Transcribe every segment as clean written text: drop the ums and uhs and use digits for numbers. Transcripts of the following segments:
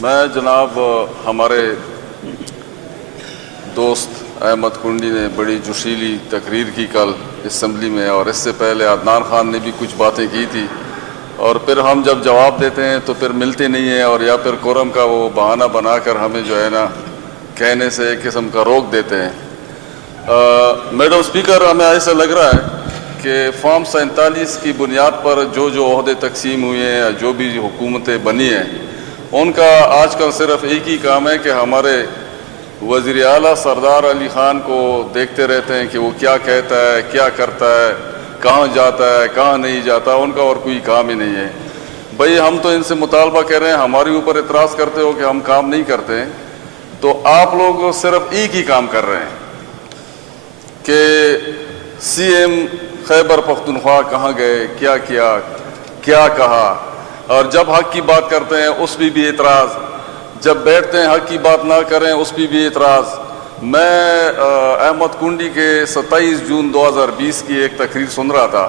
میں جناب ہمارے دوست احمد کنڈی نے بڑی جوشیلی تقریر کی کل اسمبلی میں، اور اس سے پہلے عدنان خان نے بھی کچھ باتیں کی تھی، اور پھر ہم جب جواب دیتے ہیں تو پھر ملتے نہیں ہیں، اور یا پھر قرم کا وہ بہانہ بنا کر ہمیں جو ہے نا کہنے سے ایک قسم کا روک دیتے ہیں۔ میڈم اسپیکر، ہمیں ایسا لگ رہا ہے کہ فارم 47 کی بنیاد پر جو عہدے تقسیم ہوئے ہیں یا جو بھی حکومتیں بنی ہیں، ان کا آج کل صرف ایک ہی کام ہے کہ ہمارے وزیر اعلیٰ سردار علی خان کو دیکھتے رہتے ہیں کہ وہ کیا کہتا ہے، کیا کرتا ہے، کہاں جاتا ہے، کہاں نہیں جاتا، ان کا اور کوئی کام ہی نہیں ہے۔ بھئی ہم تو ان سے مطالبہ کر رہے ہیں، ہمارے اوپر اعتراض کرتے ہو کہ ہم کام نہیں کرتے، تو آپ لوگ صرف ایک ہی کام کر رہے ہیں کہ سی ایم خیبر پختونخوا کہاں گئے، کیا کیا، کیا کہا، اور جب حق کی بات کرتے ہیں اس پہ بھی اعتراض، جب بیٹھتے ہیں حق کی بات نہ کریں اس پہ بھی اعتراض۔ میں احمد کنڈی کے 27 جون 2020 کی ایک تقریر سن رہا تھا،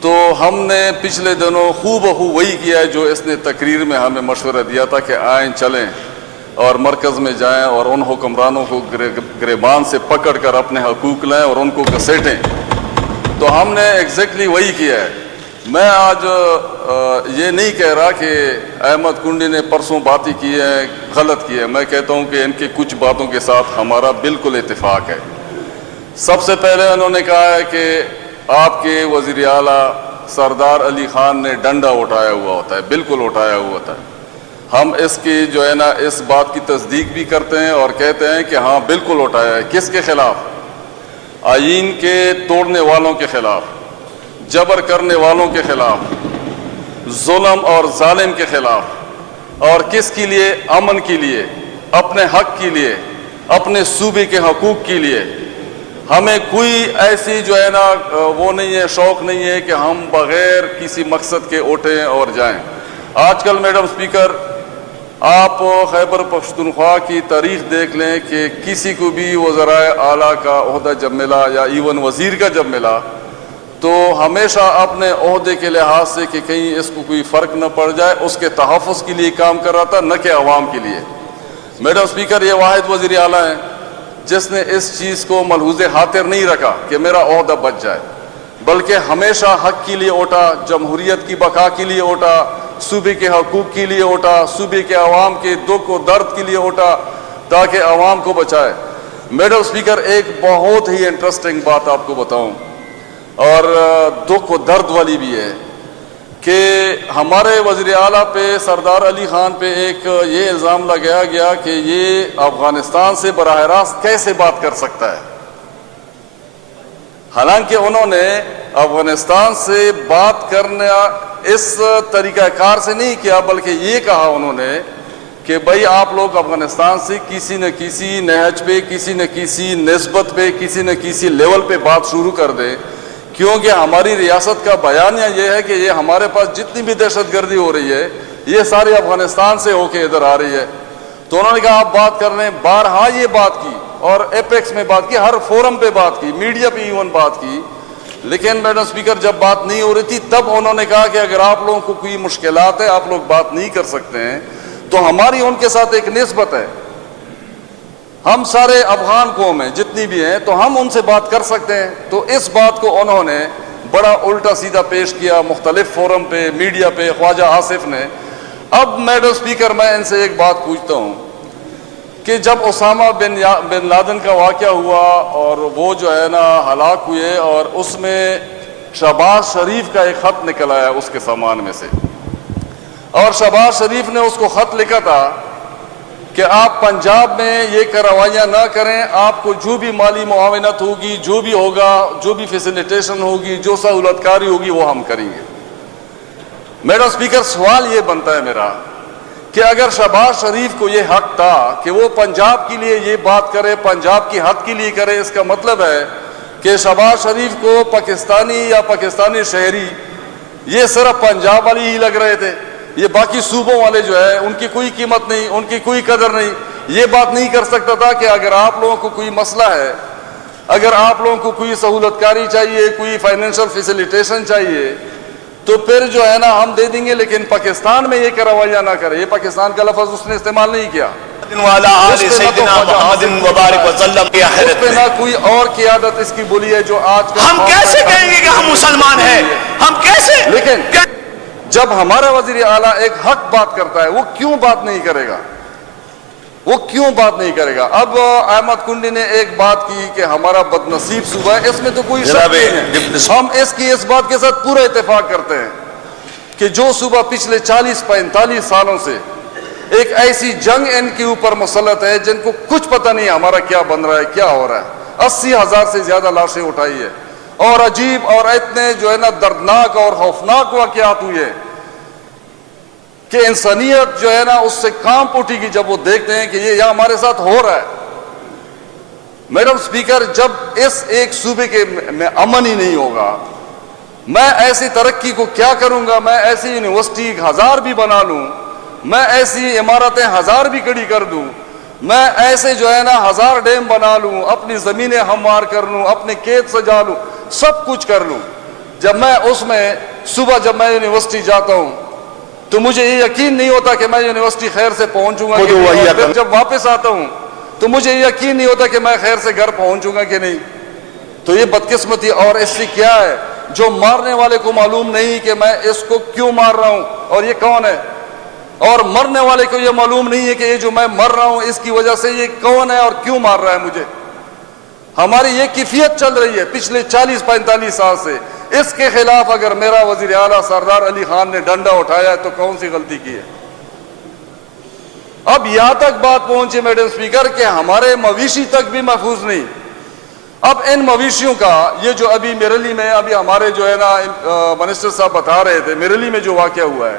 تو ہم نے پچھلے دنوں خوب وہی کیا ہے جو اس نے تقریر میں ہمیں مشورہ دیا تھا کہ آئیں چلیں اور مرکز میں جائیں اور ان حکمرانوں کو گریبان سے پکڑ کر اپنے حقوق لیں اور ان کو گھسیٹیں۔ تو ہم نے ایگزیکٹلی وہی کیا ہے۔ میں آج یہ نہیں کہہ رہا کہ احمد کنڈی نے پرسوں باتیں کی ہیں غلط کی ہے، میں کہتا ہوں کہ ان کی کچھ باتوں کے ساتھ ہمارا بالکل اتفاق ہے۔ سب سے پہلے انہوں نے کہا ہے کہ آپ کے وزیر اعلیٰ سردار علی خان نے ڈنڈا اٹھایا ہوا ہوتا ہے، بالکل اٹھایا ہوا ہوتا ہے۔ ہم اس کی جو ہے نا اس بات کی تصدیق بھی کرتے ہیں اور کہتے ہیں کہ ہاں بالکل اٹھایا ہے۔ کس کے خلاف؟ آئین کے توڑنے والوں کے خلاف، جبر کرنے والوں کے خلاف، ظلم اور ظالم کے خلاف، اور کس کے لیے؟ امن کے لیے، اپنے حق کے لیے، اپنے صوبے کے حقوق کے لیے۔ ہمیں کوئی ایسی جو ہے نا وہ نہیں ہے، شوق نہیں ہے کہ ہم بغیر کسی مقصد کے اٹھیں اور جائیں۔ آج کل میڈم اسپیکر، آپ خیبر پختونخوا کی تاریخ دیکھ لیں کہ کسی کو بھی وزرائے اعلیٰ کا عہدہ جب ملا یا ایون وزیر کا جب ملا تو ہمیشہ اپنے عہدے کے لحاظ سے کہ کہیں اس کو کوئی فرق نہ پڑ جائے اس کے تحفظ کے لیے کام کر رہا تھا، نہ کہ عوام کے لیے۔ میڈم اسپیکر، یہ واحد وزیر اعلیٰ ہیں جس نے اس چیز کو ملحوظ خاطر نہیں رکھا کہ میرا عہدہ بچ جائے، بلکہ ہمیشہ حق کے لیے اٹھا، جمہوریت کی بقا کے لیے اٹھا، صوبے کے حقوق کے لیے اٹھا، صوبے کے عوام کے دکھ و درد کے لیے اٹھا تاکہ عوام کو بچائے۔ میڈم اسپیکر، ایک بہت ہی انٹرسٹنگ بات آپ کو بتاؤں اور دکھ و درد والی بھی ہے کہ ہمارے وزیر اعلیٰ پہ سردار علی خان پہ ایک یہ الزام لگایا گیا کہ یہ افغانستان سے براہ راست کیسے بات کر سکتا ہے، حالانکہ انہوں نے افغانستان سے بات کرنا اس طریقہ کار سے نہیں کیا، بلکہ یہ کہا انہوں نے کہ بھائی آپ لوگ افغانستان سے کسی نہ کسی نہج پہ، کسی نہ کسی نسبت پہ، کسی نہ کسی لیول پہ بات شروع کر دیں، کیونکہ ہماری ریاست کا بیانیہ یہ ہے کہ یہ ہمارے پاس جتنی بھی دہشت گردی ہو رہی ہے یہ سارے افغانستان سے ہو کے ادھر آ رہی ہے۔ تو انہوں نے کہا آپ بات کر رہے ہیں، بارہا یہ بات کی اور ایپیکس میں بات کی، ہر فورم پہ بات کی، میڈیا پہ ایون بات کی، لیکن میڈم اسپیکر جب بات نہیں ہو رہی تھی تب انہوں نے کہا کہ اگر آپ لوگوں کو کوئی مشکلات ہے، آپ لوگ بات نہیں کر سکتے ہیں، تو ہماری ان کے ساتھ ایک نسبت ہے، ہم سارے افغان قوم ہیں جتنی بھی ہیں تو ہم ان سے بات کر سکتے ہیں۔ تو اس بات کو انہوں نے بڑا الٹا سیدھا پیش کیا مختلف فورم پہ، میڈیا پہ، خواجہ آصف نے۔ اب میڈم اسپیکر، میں ان سے ایک بات پوچھتا ہوں کہ جب اسامہ بن لادن کا واقعہ ہوا اور وہ جو ہے نا ہلاک ہوئے، اور اس میں شہباز شریف کا ایک خط نکل آیا اس کے سامان میں سے، اور شہباز شریف نے اس کو خط لکھا تھا کہ آپ پنجاب میں یہ کارروائیاں نہ کریں، آپ کو جو بھی مالی معاونت ہوگی، جو بھی ہوگا، جو بھی فیسیلیٹیشن ہوگی، جو سہولت کاری ہوگی وہ ہم کریں گے۔ میڈم اسپیکر، سوال یہ بنتا ہے میرا کہ اگر شہباز شریف کو یہ حق تھا کہ وہ پنجاب کے لیے یہ بات کرے، پنجاب کی حق کے لیے کرے، اس کا مطلب ہے کہ شہباز شریف کو پاکستانی یا پاکستانی شہری یہ صرف پنجاب والی ہی لگ رہے تھے، یہ باقی صوبوں والے جو ہے ان کی کوئی قیمت نہیں، ان کی کوئی قدر نہیں۔ یہ بات نہیں کر سکتا تھا کہ اگر آپ لوگوں کو کوئی مسئلہ ہے، اگر آپ لوگوں کو کوئی سہولت کاری چاہیے، کوئی فائنینشل فیسیلیٹیشن چاہیے، تو پھر جو ہے نا ہم دے دیں گے، لیکن پاکستان میں یہ رویہ نہ کرے. یہ پاکستان کا لفظ اس نے استعمال نہیں کیا. اس پہ نہ کوئی اور قیادت اس کی بولی ہے جو آج کا. ہم کیسے کہیں گے کہ ہم مسلمان ہیں؟ ہم کیسے؟ لیکن جب ہمارا وزیر اعلیٰ ایک حق بات کرتا ہے، وہ کیوں بات نہیں کرے گا؟ وہ کیوں بات نہیں کرے گا؟ اب احمد کنڈی نے ایک بات کی کہ ہمارا بدنصیب صوبہ ہے، اس میں تو کوئی شک نہیں ہے. ہم اس بات کے ساتھ پورا اتفاق کرتے ہیں کہ جو صوبہ پچھلے 40-45 سالوں سے ایک ایسی جنگ ان کے اوپر مسلط ہے جن کو کچھ پتہ نہیں ہمارا کیا بن رہا ہے، کیا ہو رہا ہے. 80,000 سے زیادہ لاشیں اٹھائی ہے اور عجیب اور اتنے جو ہے نا دردناک اور خوفناک واقعات ہوئے ہیں کہ انسانیت جو ہے نا اس سے کانپ اٹھے گی جب وہ دیکھتے ہیں کہ یہ ہمارے ساتھ ہو رہا ہے. میڈم سپیکر، جب اس ایک صوبے کے میں امن ہی نہیں ہوگا، میں ایسی ترقی کو کیا کروں گا؟ میں ایسی یونیورسٹی 1000 بھی بنا لوں، میں ایسی عمارتیں 1000 بھی کھڑی کر دوں، میں ایسے جو ہے نا 1000 ڈیم بنا لوں، اپنی زمینیں ہموار کر لوں، اپنے کھیت سجا لوں، سب کچھ کر لوں، جب میں اس میں صبح جب میں یونیورسٹی جاتا ہوں تو مجھے یہ یقین نہیں ہوتا کہ میں یونیورسٹی خیر سے پہنچوں گا کہ نہیں، اور پھر جب واپس آتا ہوں تو مجھے یہ یقین نہیں ہوتا کہ میں خیر سے گھر پہنچوں گا کہ نہیں. تو یہ بدقسمتی. اور اس سے کیا ہے؟ جو مارنے والے کو معلوم نہیں کہ میں اس کو کیوں مار رہا ہوں اور یہ کون ہے، اور مرنے والے کو یہ معلوم نہیں ہے کہ یہ جو میں مر رہا ہوں اس کی وجہ سے یہ کون ہے اور کیوں مار رہا ہے مجھے. ہماری یہ کیفیت چل رہی ہے پچھلے 40-45 سال سے. اس کے خلاف اگر میرا وزیر اعلیٰ سردار علی خان نے ڈنڈا اٹھایا ہے تو کون سی غلطی کی ہے؟ اب یہاں تک بات پہنچی میڈم سپیکر کہ ہمارے مویشی تک بھی محفوظ نہیں. اب ان مویشیوں کا یہ جو ابھی میرلی میں ابھی ہمارے جو ہے نا منسٹر صاحب بتا رہے تھے، میرلی میں جو واقعہ ہوا ہے،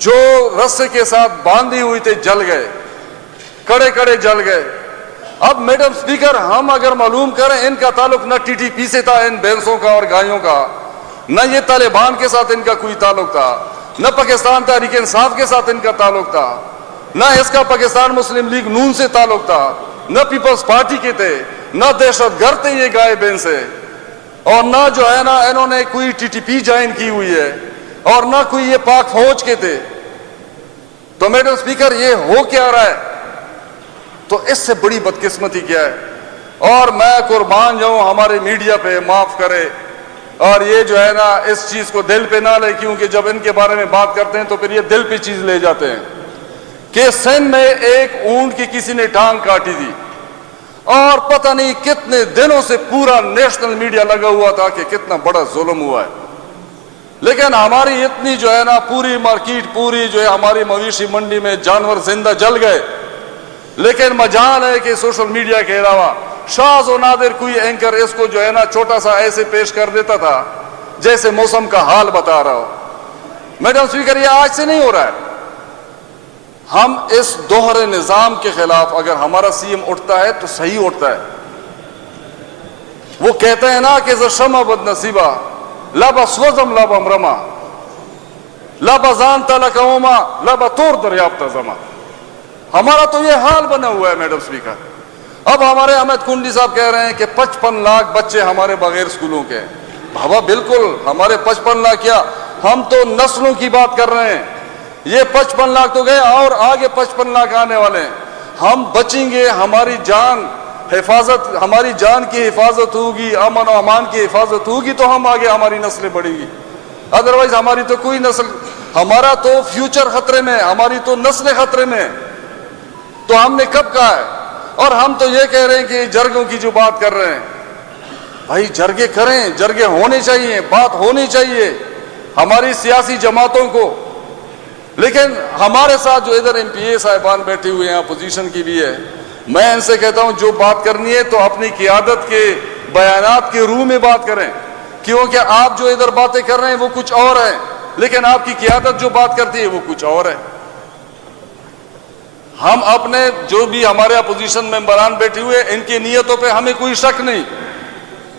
جو رسے کے ساتھ باندھی ہوئی تھے جل گئے، کڑے کڑے جل گئے. اب میڈم سپیکر، ہم اگر معلوم کریں ان کا تعلق نہ ٹی ٹی پی سے تھا، ان بھینسوں کا اور گایوں کا، نہ یہ طالبان کے ساتھ ان کا کوئی تعلق تھا، نہ پاکستان تحریک انصاف کے ساتھ ان کا تعلق تھا، نہ اس کا پاکستان مسلم لیگ نون سے تعلق تھا، نہ پیپلز پارٹی کے تھے، نہ دہشت گرد تھے یہ گائے بھینسے، اور نہ جو ہے نا انہوں نے کوئی ٹی ٹی پی جوائن کی ہوئی ہے، اور نہ کوئی یہ پاک فوج کے تھے. تو میڈم سپیکر، یہ ہو کیا رہا ہے؟ تو اس سے بڑی بدقسمتی کیا ہے؟ اور میں قربان جاؤں ہمارے میڈیا پہ، معاف کرے، اور یہ جو ہے نا اس چیز کو دل پہ نہ لے، کیونکہ جب ان کے بارے میں بات کرتے ہیں تو پھر یہ دل پہ چیز لے جاتے ہیں کہ سندھ میں ایک اونٹ کی کسی نے ٹانگ کاٹی تھی اور پتہ نہیں کتنے دنوں سے پورا نیشنل میڈیا لگا ہوا تھا کہ کتنا بڑا ظلم ہوا ہے. لیکن ہماری اتنی جو ہے نا پوری مارکیٹ، پوری جو ہے ہماری مویشی منڈی میں جانور زندہ جل گئے، لیکن مجال ہے کہ سوشل میڈیا کے علاوہ شاذ و نادر کوئی اینکر اس کو جو ہے نا چھوٹا سا ایسے پیش کر دیتا تھا جیسے موسم کا حال بتا رہا ہو. میڈم سپیکر، یہ آج سے نہیں ہو رہا ہے. ہم اس دوہرے نظام کے خلاف اگر ہمارا سی ایم اٹھتا ہے تو صحیح اٹھتا ہے. وہ کہتے ہیں نا کہ شمع بد نصیبہ لبا سوزم لبا مرما لبا زانتا لکوما لبا طور دریافتہ زما. ہمارا تو یہ حال بنا ہوا ہے میڈم سپیکر. اب ہمارے احمد کنڈی صاحب کہہ رہے ہیں کہ 55 لاکھ بچے ہمارے بغیر سکولوں کے. بابا بالکل، ہمارے 55 لاکھ کیا، ہم تو نسلوں کی بات کر رہے ہیں. یہ 55 لاکھ تو گئے اور آگے 55 لاکھ آنے والے ہیں. ہم بچیں گے، ہماری جان حفاظت، ہماری جان کی حفاظت ہوگی، امن و امان کی حفاظت ہوگی تو ہم آگے ہماری نسلیں بڑھیں گی. ادروائز ہماری تو کوئی نسل، ہمارا تو فیوچر خطرے میں، ہماری تو نسلیں خطرے میں. تو ہم نے کب کہا ہے؟ اور ہم تو یہ کہہ رہے ہیں کہ جرگوں کی جو بات کر رہے ہیں، بھائی جرگے کریں، جرگے ہونے چاہیے، بات ہونی چاہیے ہماری سیاسی جماعتوں کو. لیکن ہمارے ساتھ جو ادھر ایم پی اے صاحبان بیٹھے ہوئے ہیں، اپوزیشن کی بھی ہے، میں ان سے کہتا ہوں جو بات کرنی ہے تو اپنی قیادت کے بیانات کے روح میں بات کریں، کیونکہ آپ جو ادھر باتیں کر رہے ہیں وہ کچھ اور ہے، لیکن آپ کی قیادت جو بات کرتی ہے وہ کچھ اور ہے. ہم اپنے جو بھی ہمارے اپوزیشن ممبران بیٹھے ہوئے ان کی نیتوں پہ ہمیں کوئی شک نہیں،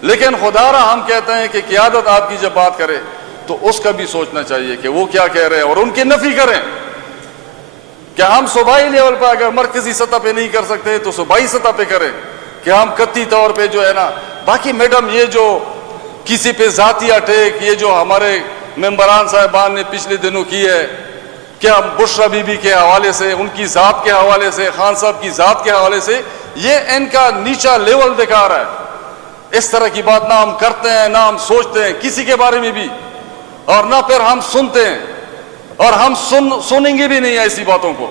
لیکن خدا را ہم کہتے ہیں کہ قیادت آپ کی جب بات کرے تو اس کا بھی سوچنا چاہیے کہ وہ کیا کہہ رہے ہیں اور ان کی نفی کریں. کہ ہم صوبائی لیول پہ اگر مرکزی سطح پہ نہیں کر سکتے تو صوبائی سطح پہ کریں کہ ہم قطعی طور پہ جو ہے نا. باقی میڈم یہ جو کسی پہ ذاتی اٹیک یہ جو ہمارے ممبران صاحبان نے پچھلے دنوں کی ہے، کیا بشرا بی بی کے حوالے سے، ان کی ذات کے حوالے سے، خان صاحب کی ذات کے حوالے سے، یہ ان کا نیچا لیول دکھا رہا ہے۔ اس طرح کی بات نہ ہم کرتے ہیں، نہ ہم سوچتے ہیں کسی کے بارے میں بھی، اور نہ پھر ہم سنتے ہیں، اور ہم سنیں گے بھی نہیں ایسی باتوں کو۔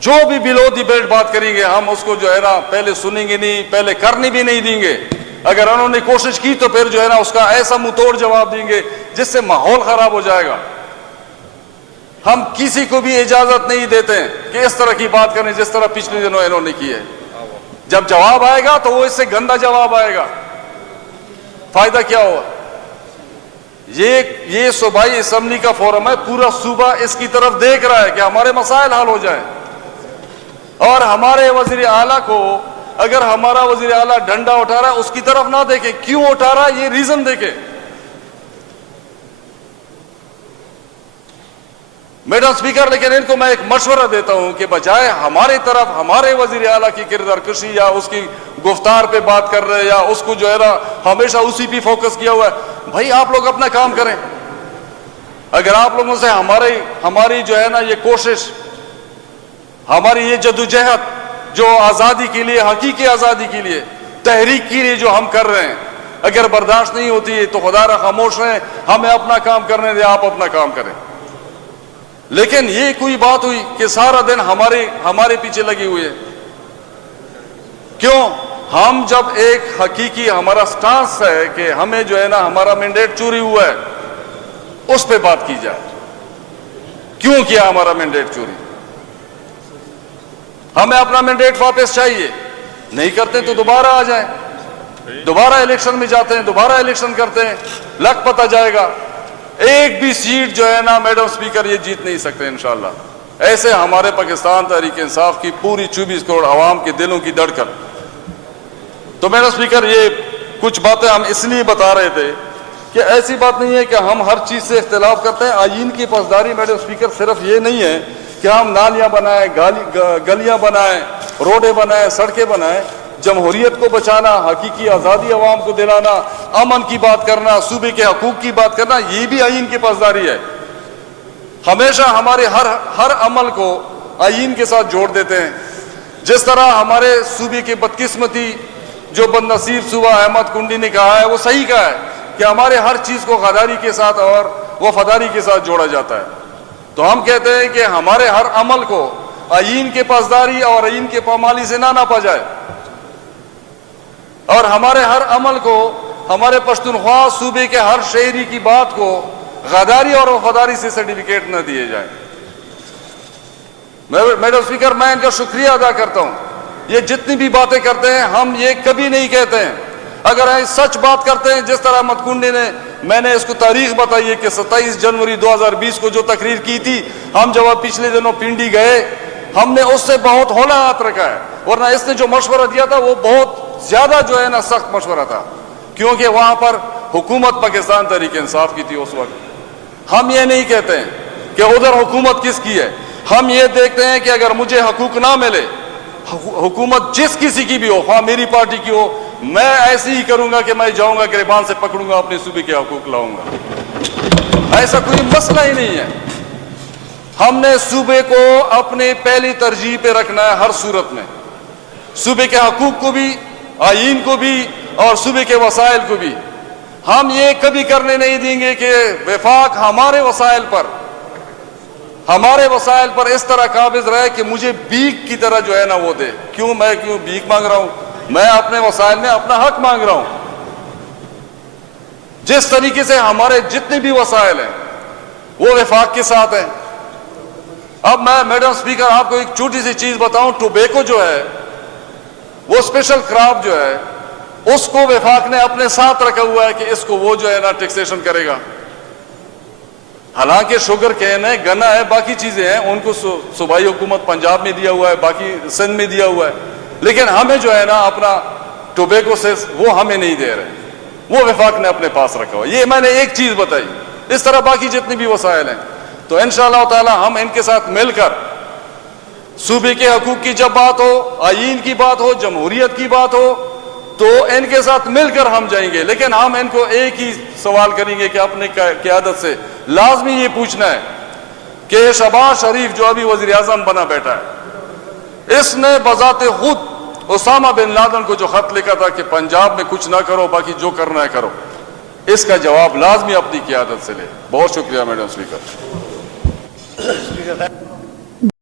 جو بھی بلو دی بیلٹ بات کریں گے ہم اس کو جو ہے نا پہلے سنیں گے نہیں، پہلے کرنے بھی نہیں دیں گے۔ اگر انہوں نے کوشش کی تو پھر جو ہے نا اس کا ایسا منہ توڑ جواب دیں گے جس سے ماحول خراب ہو جائے گا۔ ہم کسی کو بھی اجازت نہیں دیتے ہیں کہ اس طرح کی بات کریں جس طرح پچھلے دنوں انہوں نے کی ہے۔ جب جواب آئے گا تو وہ اس سے گندا جواب آئے گا، فائدہ کیا ہوا؟ یہ صوبائی اسمبلی کا فورم ہے، پورا صوبہ اس کی طرف دیکھ رہا ہے کہ ہمارے مسائل حل ہو جائیں، اور ہمارے وزیر اعلیٰ کو اگر ہمارا وزیر اعلیٰ ڈنڈا اٹھا رہا ہے اس کی طرف نہ دیکھیں، کیوں اٹھا رہا ہے یہ ریزن دیکھیں۔ میڈم سپیکر، لیکن ان کو میں ایک مشورہ دیتا ہوں کہ بجائے ہمارے طرف ہمارے وزیر اعلیٰ کی کردار کشی یا اس کی گفتار پہ بات کر رہے یا اس کو جو ہے نا ہمیشہ اسی پہ فوکس کیا ہوا ہے، بھائی آپ لوگ اپنا کام کریں۔ اگر آپ لوگوں سے ہماری جو ہے نا یہ کوشش، ہماری یہ جدوجہد جو آزادی کے لیے، حقیقی آزادی کے لیے، تحریک کے لیے جو ہم کر رہے ہیں، اگر برداشت نہیں ہوتی ہے تو خدا را خاموش رہیں، ہمیں اپنا کام کرنے دیں، آپ اپنا کام کریں۔ لیکن یہ کوئی بات ہوئی کہ سارا دن ہمارے پیچھے لگی ہوئی ہے، کیوں؟ ہم جب ایک حقیقی ہمارا سٹانس ہے کہ ہمیں جو ہے نا ہمارا مینڈیٹ چوری ہوا ہے، اس پہ بات کی جائے، کیوں کیا ہمارا مینڈیٹ چوری؟ ہمیں اپنا مینڈیٹ واپس چاہیے، نہیں کرتے تو دوبارہ آ جائیں، دوبارہ الیکشن میں جاتے ہیں، دوبارہ الیکشن کرتے ہیں، لگ پتہ جائے گا۔ ایک بھی سیٹ جو ہے نا میڈم سپیکر یہ جیت نہیں سکتے انشاءاللہ۔ ایسے ہمارے پاکستان تحریک انصاف کی پوری 24 کروڑ عوام کے دلوں کی دھڑکن۔ تو میڈم سپیکر یہ کچھ باتیں ہم اس لیے بتا رہے تھے کہ ایسی بات نہیں ہے کہ ہم ہر چیز سے اختلاف کرتے ہیں۔ آئین کی پاسداری میڈم سپیکر صرف یہ نہیں ہے کہ ہم نالیاں بنائیں، گلیاں بنائیں، روڈیں بنائیں، سڑکیں بنائیں۔ جمہوریت کو بچانا، حقیقی آزادی عوام کو دلانا، امن کی بات کرنا، صوبے کے حقوق کی بات کرنا، یہ بھی آئین کی پاسداری ہے۔ ہمیشہ ہمارے ہر عمل کو آئین کے ساتھ جوڑ دیتے ہیں۔ جس طرح ہمارے صوبے کی بدقسمتی جو بد نصیب صوبہ احمد کنڈی نے کہا ہے وہ صحیح کہا ہے کہ ہمارے ہر چیز کو غداری کے ساتھ اور وفاداری کے ساتھ جوڑا جاتا ہے۔ تو ہم کہتے ہیں کہ ہمارے ہر عمل کو آئین کے پاسداری اور آئین کے پامالی سے نہ ناپا جائے، اور ہمارے ہر عمل کو ہمارے پشتونخوا صوبے کے ہر شہری کی بات کو غداری اور وفاداری سے سرٹیفکیٹ نہ دیے جائیں۔ میڈم سپیکر، میں ان کا شکریہ ادا کرتا ہوں۔ یہ جتنی بھی باتیں کرتے ہیں ہم یہ کبھی نہیں کہتے ہیں، اگر ہم سچ بات کرتے ہیں جس طرح احمد کنڈی نے، میں نے اس کو تاریخ بتائی ہے کہ 27 جنوری 2020 کو جو تقریر کی تھی، ہم جب پچھلے دنوں پنڈی گئے ہم نے اس سے بہت ہولا ہاتھ رکھا ہے، ورنہ اس نے جو مشورہ دیا تھا وہ بہت زیادہ جو ہے نا سخت مشورہ تھا، کیونکہ وہاں پر حکومت پاکستان تحریک انصاف کی تھی اس وقت۔ ہم یہ نہیں کہتے ہیں کہ ادھر حکومت کس کی ہے، ہم یہ دیکھتے ہیں کہ اگر مجھے حقوق نہ ملے، حکومت جس کسی کی بھی ہو، خواہ میری پارٹی کی ہو، میں ایسے ہی کروں گا کہ میں جاؤں گا گریبان سے پکڑوں گا، اپنے صوبے کے حقوق لاؤں گا۔ ایسا کوئی مسئلہ ہی نہیں ہے۔ ہم نے صوبے کو اپنے پہلی ترجیح پہ رکھنا ہے ہر صورت میں، صوبے کے حقوق کو بھی، آئین کو بھی، اور صوبے کے وسائل کو بھی۔ ہم یہ کبھی کرنے نہیں دیں گے کہ وفاق ہمارے وسائل پر اس طرح قابض رہے کہ مجھے بھیک کی طرح جو ہے نا وہ دے۔ میں کیوں بھیک مانگ رہا ہوں؟ میں اپنے وسائل میں اپنا حق مانگ رہا ہوں۔ جس طریقے سے ہمارے جتنے بھی وسائل ہیں وہ وفاق کے ساتھ ہیں۔ اب میں میڈم سپیکر آپ کو ایک چھوٹی سی چیز بتاؤں، ٹوبیکو جو ہے وہ اسپیشل کراپ جو ہے اس کو وفاق نے اپنے ساتھ رکھا ہوا ہے کہ اس کو وہ جو ہے نا ٹیکسیشن کرے گا۔ حالانکہ شوگر کین ہے، گنا ہے، باقی چیزیں ہیں، ان کو صوبائی حکومت پنجاب میں دیا ہوا ہے، باقی سندھ میں دیا ہوا ہے، لیکن ہمیں جو ہے نا اپنا ٹوبیکو سے وہ ہمیں نہیں دے رہے، وہ وفاق نے اپنے پاس رکھا ہوا۔ یہ میں نے ایک چیز بتائی، اس طرح باقی جتنی بھی وسائل ہیں۔ تو انشاءاللہ تعالی ہم ان کے ساتھ مل کر صوبے کے حقوق کی جب بات ہو، آئین کی بات ہو، جمہوریت کی بات ہو، تو ان کے ساتھ مل کر ہم جائیں گے، لیکن ہم ان کو ایک ہی سوال کریں گے کہ اپنے قیادت سے لازمی یہ پوچھنا ہے کہ شہباز شریف جو ابھی وزیر اعظم بنا بیٹھا ہے، اس نے بذات خود اسامہ بن لادن کو جو خط لکھا تھا کہ پنجاب میں کچھ نہ کرو، باقی جو کرنا ہے کرو، اس کا جواب لازمی اپنی قیادت سے لے۔ بہت شکریہ میڈم اسپیکر۔